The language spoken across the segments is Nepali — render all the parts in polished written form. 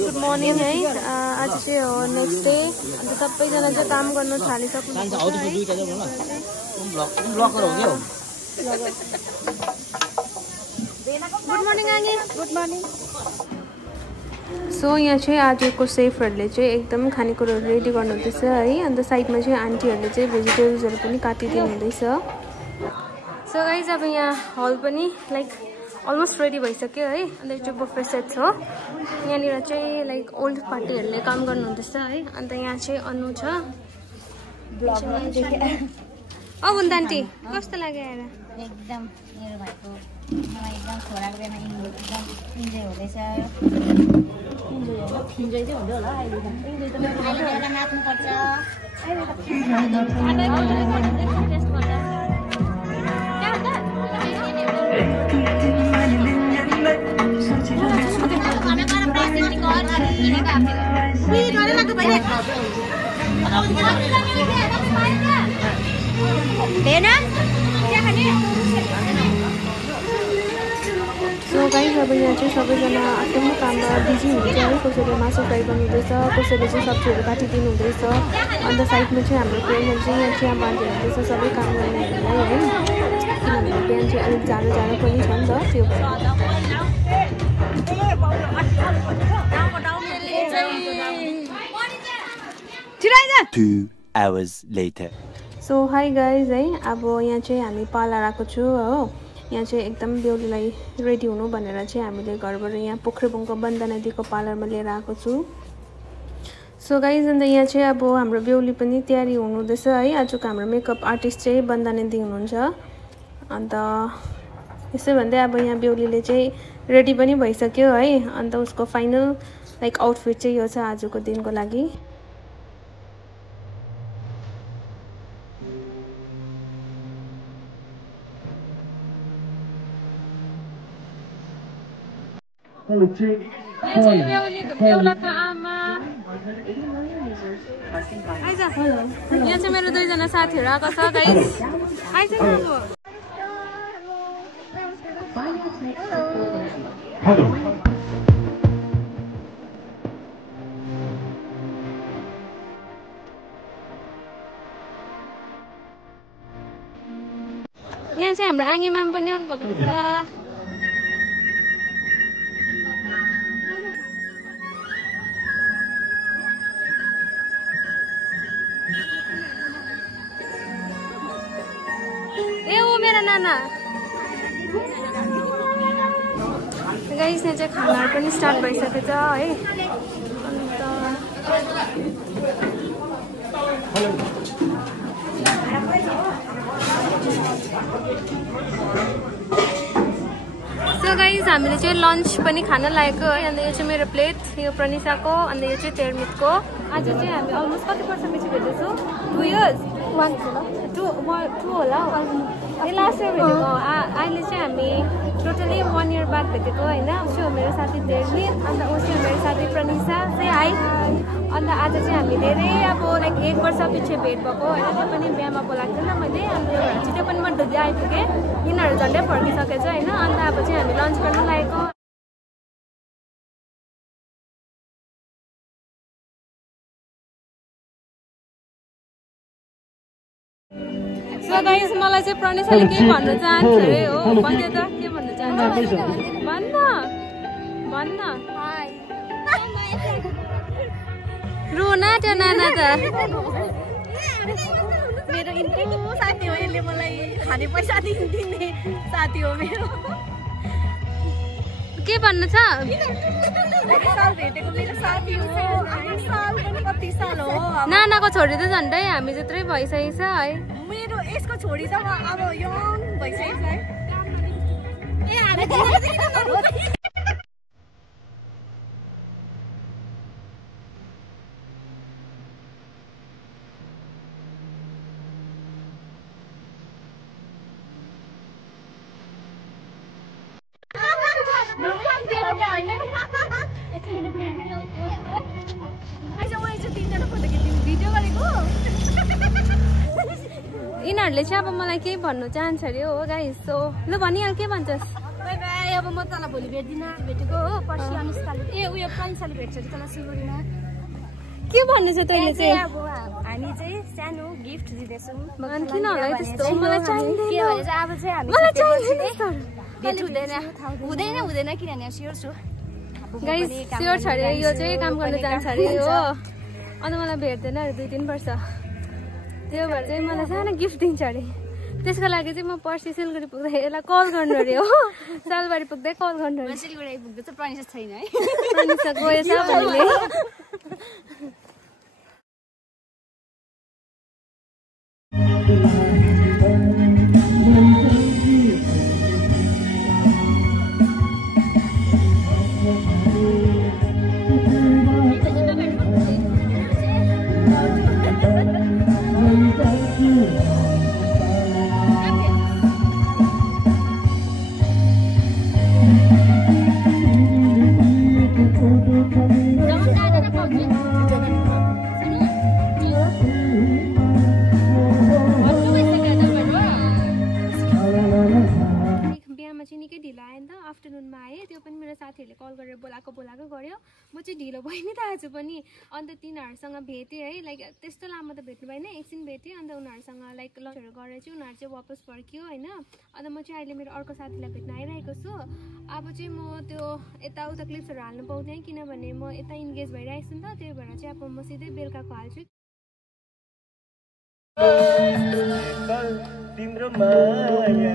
गुड मर्निङ है। आज चाहिँ हो नेक्स्ट डे। अन्त सबैजना चाहिँ काम गर्न थालिसक्नु। गुड मर्निङ आङ्गी। Good morning. सो यहाँ चाहिँ आजको सेफहरूले चाहिँ एकदम खानेकुराहरू रेडी गर्नुहुँदैछ है। अन्त साइडमा चाहिँ आन्टीहरूले चाहिँ भेजिटेबल्सहरू पनि काटिदिनु हुँदैछ। सो गाइज अब यहाँ हल पनि लाइक अलमोस्ट रेडी भइसक्यो है। अन्त यो चाहिँ बुफे सेट हो। यहाँनिर चाहिँ लाइक ओल्ड पार्टीहरूले काम गर्नुहुँदैछ है। अन्त यहाँ चाहिँ अनु छ। अब हुन्छ आन्टी कस्तो लाग्यो आएर? एकदम मेरो भाइको मलाई एकदम छोराको बेला एकदम इन्जोय हुँदैछ। इन्जोय चाहिँ हुँदै होला अहिले त। इन्जोय त अहिले बेला नाच्नुपर्छ। अहिले त सो गाइस अब यहाँ चाहिँ सबैजना आफ्नो काममा बिजी हुनुहुन्छ है। कसैले मासु फ्राई गर्नुहुँदैछ, कसैले चाहिँ सब्जीहरू काटिदिनु हुँदैछ। अन्त साइडमा चाहिँ हाम्रो पेरेन्टहरू चाहिँ यहाँ चिया बाँड्दै हुँदैछ सबै काम गर्नेहरूलाई है। किनभने बिहान चाहिँ अलिक जाडो पनि छ नि त त्यो भएर। 2 hours later. So hi guys है। अब यहाँ चाहिँ हामी पार्लर आएको छु हो। यहाँ चाहिँ एकदम बेहुलीलाई रेडी हुनु भनेर चाहिँ हामीले घरबाट यहाँ पोखरेबुङको बन्दना दिदीको पार्लरमा लिएर आएको छु। सो गाइज अन्त यहाँ चाहिँ अब हाम्रो बेहुली पनि तयारी हुनुहुँदैछ है। आजको हाम्रो मेकअप आर्टिस्ट चाहिँ बन्दना दिदी हुनुहुन्छ। अन्त यसै भन्दै अब यहाँ बेहुलीले चाहिँ रेडी पनि भइसक्यो है। अन्त उसको फाइनल लाइक आउटफिट चाहिँ यो छ आजको दिनको लागि। यहाँ चाहिँ मेरो दुईजना साथीहरू आएको छ गाइस। आइज न अब यहाँ चाहिँ हाम्रो आङ्गी माम पनि आउनुभएको छ। नाना गाइस यहाँ चाहिँ खानाहरू पनि स्टार्ट भइसकेको छ है। अन्त सो गाइस हामीले चाहिँ लन्च पनि खान लागेको है। अन्त यो चाहिँ मेरो प्लेट, यो प्रनिसाको, अन्त यो चाहिँ तेर्मितको। आज चाहिँ हामी अलमोस्ट कति वर्षपछि भेटेछौँ? 2 इयर्स 2 होला। ए लास्ट इयर भेटेको। अहिले चाहिँ हामी टोटली 1 इयर बाद भेटेको होइन। उसो मेरो साथी तेर्मित, अन्त उसो मेरो साथी प्रनिसा चाहिँ हाई। अन्त आज चाहिँ हामी धेरै अब लाइक 1 वर्ष पछि भेट भएको होइन। त्यो पनि बिहामा बोलाएको थिएन मैले। अन्त छिटो पनि म ढुल्दै आइपुगेँ। यिनीहरू झन्डै फर्किसकेछ होइन। अन्त अब चाहिँ हामी लन्च गर्न लागेको। सो गाइस मलाई चाहिँ प्रनिसाले के भन्न चाहन्छ अरे हो भन्दै त के भन्न चाहन्छ भन्न भन्न रोना त्यो नाना त मेरो इन्ट्री साथी हो। यसले मलाई खाने पैसा दिने साथी हो मेरो। के भन्नु छ? साल भेटेको मेरो साथी हो। साल पनि कति साल हो। नानाको छोरी त झन्डै हामी जत्रै भइसकेको छ है। मेरो यसको छोरी त अब यङ भइसकेको है। ए हामी भिडियो गरेको यिनीहरूले चाहिँ अब मलाई केही भन्नु चाहन्छ अरे हो गाइस सो ल भनिहाल के भन्छस् बाई बाई अब म तँलाई भोलि भेट्दिनँ भेटेको हो पर्सि अनुष्काले उयो प्रिन्सले भेट्छ अरे तँलाई सिलगढीमा के भन्नु छ तैँले चाहिँ अब हामी चाहिँ सानो गिफ्ट दिँदैछौँ भगवान किन होला त्यस्तो मलाई चाहिँदैन के भने चाहिँ अब चाहिँ हामी मलाई चाहिँदैन भेट हुँदैन किनभने स्योर छु गाइस स्योर छ अरे यो चाहिँ काम गर्न जान्छ अरे हो अन्त मलाई भेट्दैन अरे 2-3 वर्ष त्यो भएर चाहिँ मलाई सानो गिफ्ट दिन्छ अरे त्यसको लागि चाहिँ म पर्सि सिलगढी पुग्दा यसलाई कल गर्नु अरे हो सालबारी पुग्दै कल गर्नु अरे सिलगढी पुग्दा चाहिँ प्रनिसा छैन है प्रनिसा गएछ भन्ने आफ्टरनुनमा आएँ त्यो पनि मेरो साथीहरूले कल गरेर बोलाएको गऱ्यो म चाहिँ ढिलो भयो नि त आज पनि अन्त तिनीहरूसँग भेटेँ है लाइक त्यस्तो लामो त भेट्नु भएन एकछिन भेटेँ अन्त उनीहरूसँग लाइक लन्चहरू गरेर चाहिँ उनीहरू चाहिँ वापस फर्क्यो होइन अन्त म चाहिँ अहिले मेरो अर्को साथीलाई भेट्न आइरहेको छु अब चाहिँ म त्यो यताउता क्लिप्सहरू हाल्नु पाउँदैन किनभने म यता इन्गेज भइरहेको छु नि त त्यही भएर चाहिँ अब म सिधै बेलुकाको हाल्छु तिम्रो माया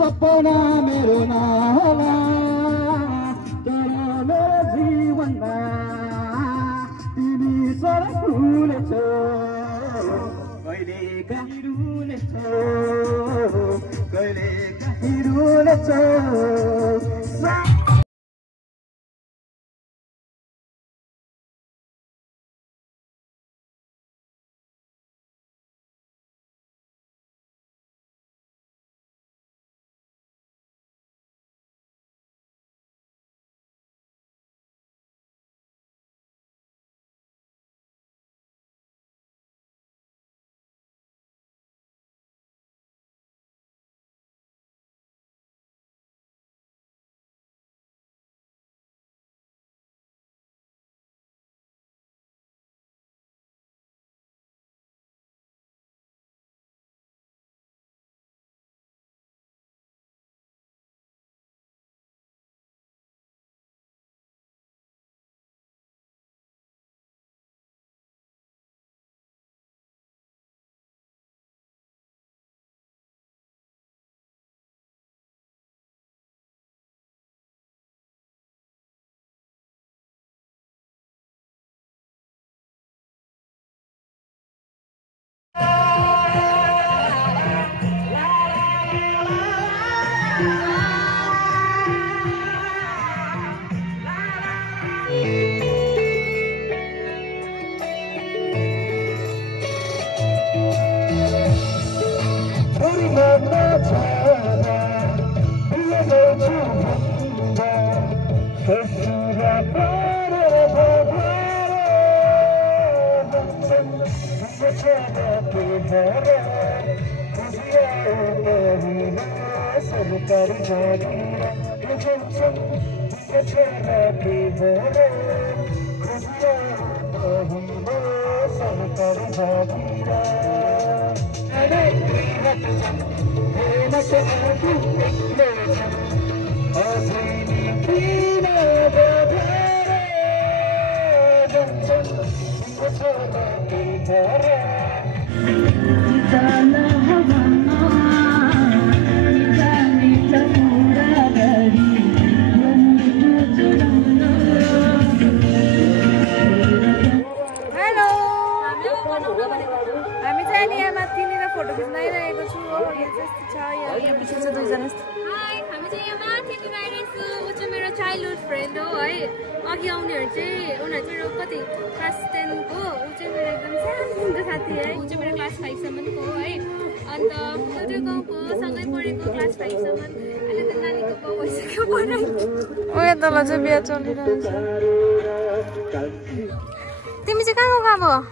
सपना मेरो नहोला तर मेरो जीवनमा तिमी सबै भुलेछौ कहिले कहीँ रुनेछौ कहिले कहीँ रुनेछौ Jangan ऊ चाहिँ मेरो चाइल्डहुड फ्रेन्ड हो है अघि आउनेहरू चाहिँ उनीहरू चाहिँ कति क्लास 10 को ऊ चाहिँ मेरो एकदम सानो साथी है ऊ चाहिँ मेरो क्लास 5 सम्मको हो है अन्त एउटै गाउँको सँगै पढेको क्लास 5 सम्म अहिले त नानीको गाउँ भइसक्यो पढाइ ओ यता चाहिँ बिहा चलिरहेछ तिमी चाहिँ कहाँ गएको अब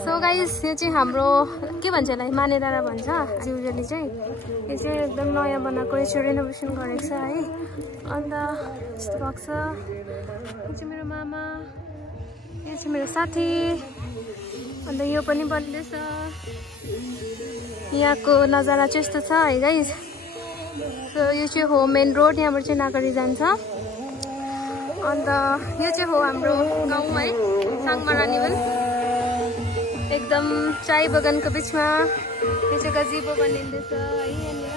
सो गाइस यो चाहिँ हाम्रो के भन्छ यसलाई मानेडाँडा भन्छ युजली चाहिँ यो चाहिँ एकदम नयाँ बनाएको यो चाहिँ रेनोभेसन गरेको छ है अन्त यस्तो भएको छ यो चाहिँ मेरो मामा यो चाहिँ मेरो साथी अन्त यो पनि बन्दैछ यहाँको नजारा चाहिँ यस्तो छ है गाइस सो यो चाहिँ हो मेन रोड यहाँबाट चाहिँ नागरी जान्छ अन्त यो चाहिँ हो हाम्रो गाउँ है साङमारा निवल एकदम चाय बगानको बिचमा यो चाहिँ गजिबो बनिँदैछ है यहाँनिर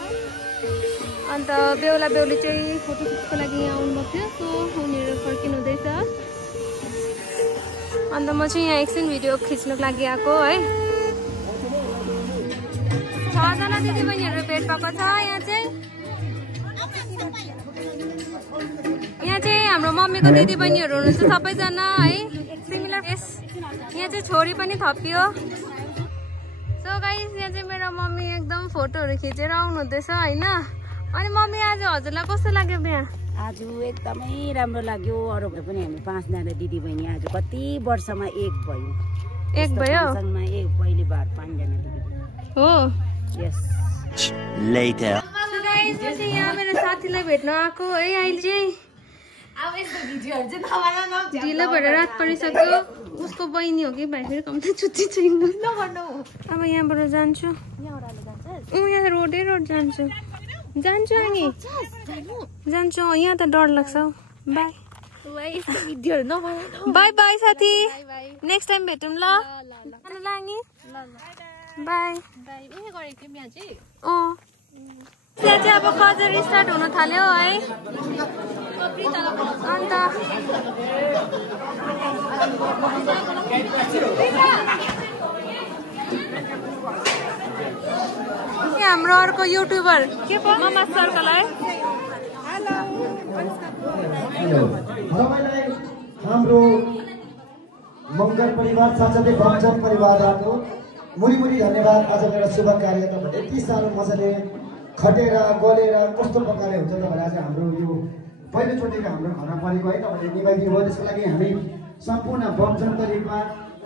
अन्त बेहुला बेहुली चाहिँ फोटोसुटको लागि यहाँ आउनुभएको थियो सो उनीहरू फर्किनु हुँदैछ अन्त म चाहिँ यहाँ एकछिन भिडियो खिच्नुको लागि आएको है 6 जना दिदीबहिनीहरू भेट भएको छ यहाँ चाहिँ हाम्रो मम्मीको दिदीबहिनीहरू हुनुहुन्छ सबैजना है सिमिलर फेस यहाँ चाहिँ छोरी पनि थपियो सो गाइस यहाँ चाहिँ मेरो मम्मी एकदम फोटोहरू खिचेर आउनु हुँदैछ हैन अनि मम्मी आज हजुरलाई कस्तो लाग्यो बिहा आज एकदमै राम्रो लाग्यो अरूहरू पनि हामी 5 जना दिदीबहिनी आज कति वर्षमा एक भयो पहिले बार 5 जना दिदीबहिनी हो यस लेटर सो गाइस म चाहिँ यहाँ मेरो साथीलाई भेट्न आएको है अहिले चाहिँ अब यस्तो भिडियोहरु चाहिँ नबनाउनु न ढिलो भएर रात परिसक्यो उसको बहिनी हो कि भाइ फेरि कम्ती छुट्टी छैन नगर्नु अब यहाँबाट जान्छु यहाँ रोडै रोड जान्छु अनि जान्छु यहाँ त डर लाग्छ बाई भिडियोहरु नबनाउनु बाई बाई साथी नेक्स्ट टाइम भेटौँ ल लागी बाई त्यहाँ चाहिँ अब कजर स्टार्ट हुन थाल्यो है अन्त हाम्रो अर्को युट्युबर के पो मामा सरकोलाई हाम्रो मङ्गल परिवार साथसाथै भक्तजन परिवारको मुरी धन्यवाद आज मेरो शुभ कार्य तपाईहरुले यति साह्रो मजाले खटेर गलेर कस्तो प्रकारले हुन्छ तपाईहरु आज हाम्रो यो पहिलोचोटिको हाम्रो घरमा परेको है तपाईहरुले निभाइदिनु भयो त्यसको लागि हामी सम्पूर्ण भक्तजन परिवार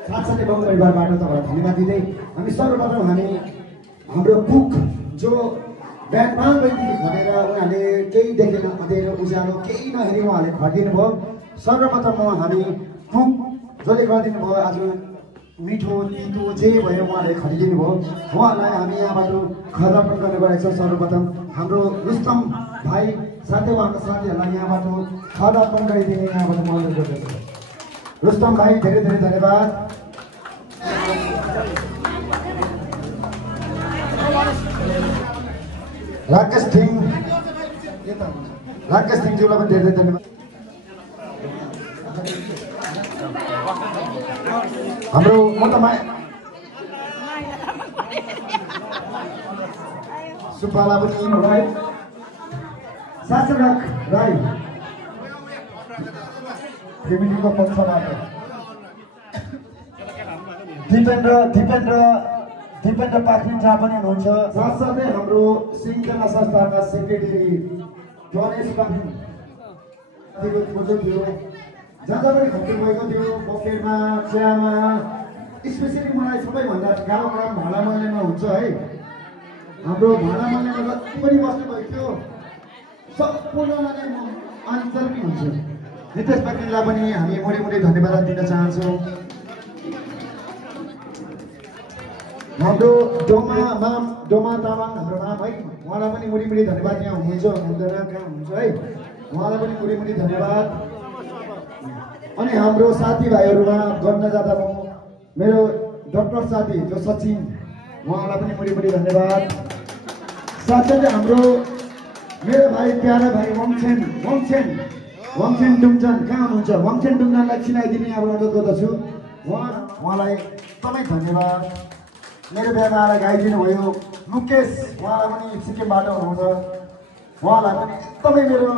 साथसाथै भक्त परिवारबाट तपाईहरुलाई धन्यवाद दिँदै हामी सर्वप्रथम हामी हाम्रो बुक जो बिहान 5 बजेदेखि खटेर उनीहरूले केही देखेन अँध्यारो उज्यालो केही नहेरी उहाँहरूले खटिदिनु भयो सर्वप्रथम हामी बुक जसले गरिदिनु भयो आज मिठो तितो जे भयो उहाँहरूले खटिदिनु भयो उहाँहरूलाई हामी यहाँबाट खर्दापन गर्ने गरेको छौँ सर्वप्रथम हाम्रो रुस्तम भाइ साथै उहाँको साथीहरूलाई यहाँबाट खर्दापन गरिदिने यहाँबाट म अनुरोध गर्दछु रुस्तम भाइ धेरै धेरै धन्यवाद राकेश थिङज्यूलाई पनि धेरै धन्यवाद हाम्रो मोटोमा सुब्बाला पनि राई शासक राई फेमिलीको पक्षबाट दिपेन्द्र पाखरिन जहाँ पनि हुनुहुन्छ साथसाथै हाम्रो सिङ्खला संस्थाका सेक्रेटरी गणेश पाखरिन थियो जहाँ पनि खर्च भएको थियो पकेटमा चियामा स्पेसली मलाई सबैभन्दा गाउँ भाडा महिनामा हुन्छ है हाम्रो भाडा महिनामा जति पनि बस्नुभएको थियो सम्पूर्णमा नै म आन्तरिक हुन्छु नितेश पाखरिनलाई पनि हामी मुरी धन्यवाद दिन चाहन्छौँ हाम्रो डोमा तामाङ हाम्रो नाम है उहाँलाई पनि मुरी धन्यवाद यहाँ हुनुहुन्छ हुँदैन कहाँ हुनुहुन्छ है उहाँलाई पनि मुरी धन्यवाद अनि हाम्रो साथीभाइहरूमा गर्न जाँदा म मेरो डक्टर साथी जो सचिन उहाँलाई पनि मुरी धन्यवाद साथसाथै हाम्रो मेरो भाइ प्यारा भाइ वङछेन डुङचन कहाँ हुनुहुन्छ वङछेन डुङचनलाई चिनाइदिने अब अनुरोध गर्दछु उहाँलाई एकदमै धन्यवाद मेरो बिहामा आएर गाइदिनु भयो मुकेश उहाँलाई पनि सिक्किमबाट हुनुहुन्छ उहाँलाई पनि एकदमै मेरो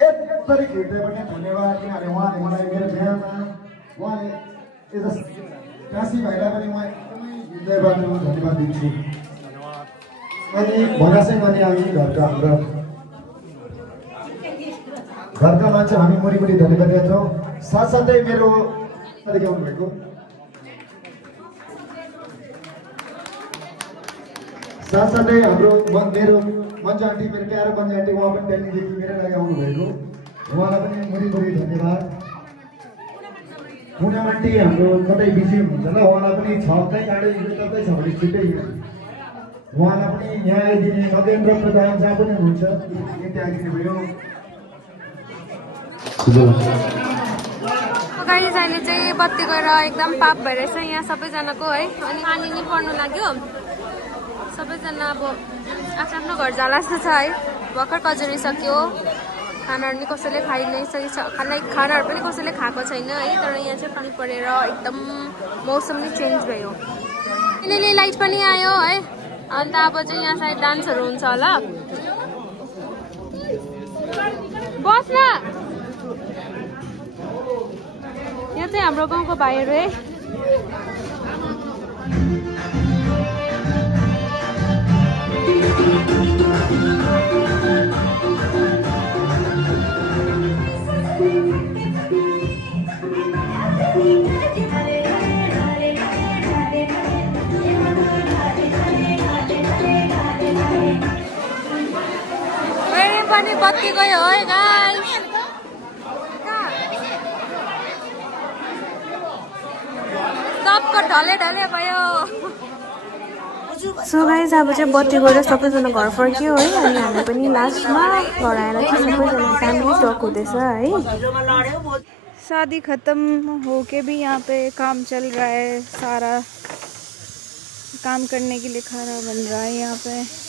एकदमै हृदयबाट धन्यवाद किनभने उहाँले मलाई मेरो बिहामा उहाँले यता काशी भाइलाई पनि म एकदमै हृदयबाट धन्यवाद दिन्छु अनि भनासै पनि हामी घरका हाम्रो घरका मान्छे हामी मुरी धन्यवाद दिन्छौँ साथसाथै मेरो आउनु भएको साथसाथै हाम्रो मेरो मन्जु आन्टी मेरो प्यारो मन्जु आन्टी उहाँ पनि दिल्लीदेखि मेरो लागि आउनुभएको उहाँलाई पनि मुरी धन्यवाद पुनम आन्टी हाम्रो कतै बिजी हुनुहुन्छ ल उहाँलाई पनि छ कतै टाढै कतै छ भने छिट्टै उहाँलाई पनि यहाँ आइदिने नगेन्द्र प्रधान जहाँ पनि हुनुहुन्छ यति आइदिनु भयो गाडी अहिले चाहिँ बत्ती गएर एकदम पाप भइरहेछ यहाँ सबैजनाको है अनि पानी नै पर्नु लाग्यो सबैजना अब आफ्नो घर जाला जस्तो छ है भर्खर कजरिसक्यो खानाहरू नि कसैले खाइ नै सकेछ खानाहरू पनि कसैले खाएको छैन है तर यहाँ चाहिँ पानी परेर एकदम मौसम नै चेन्ज भयो किनले लाइट पनि आयो है अन्त अब चाहिँ यहाँ सायद डान्सहरू हुन्छ होला बस न यहाँ चाहिँ हाम्रो गाउँको भाइहरू है पनि बत्ती गयो है गाइस सबको ढले भयो सो गाइस अब चाहिँ बत्ती गएर सबैजना घर फर्क्यो है अनि हामी पनि लास्टमा घर आएर चाहिँ सबैजना फ्यामिली टक हुँदैछ है शादी खत्म हो के भी यहाँ पे काम चल रहा है सारा काम करने के लिए खाना बन रहा है यहाँ पे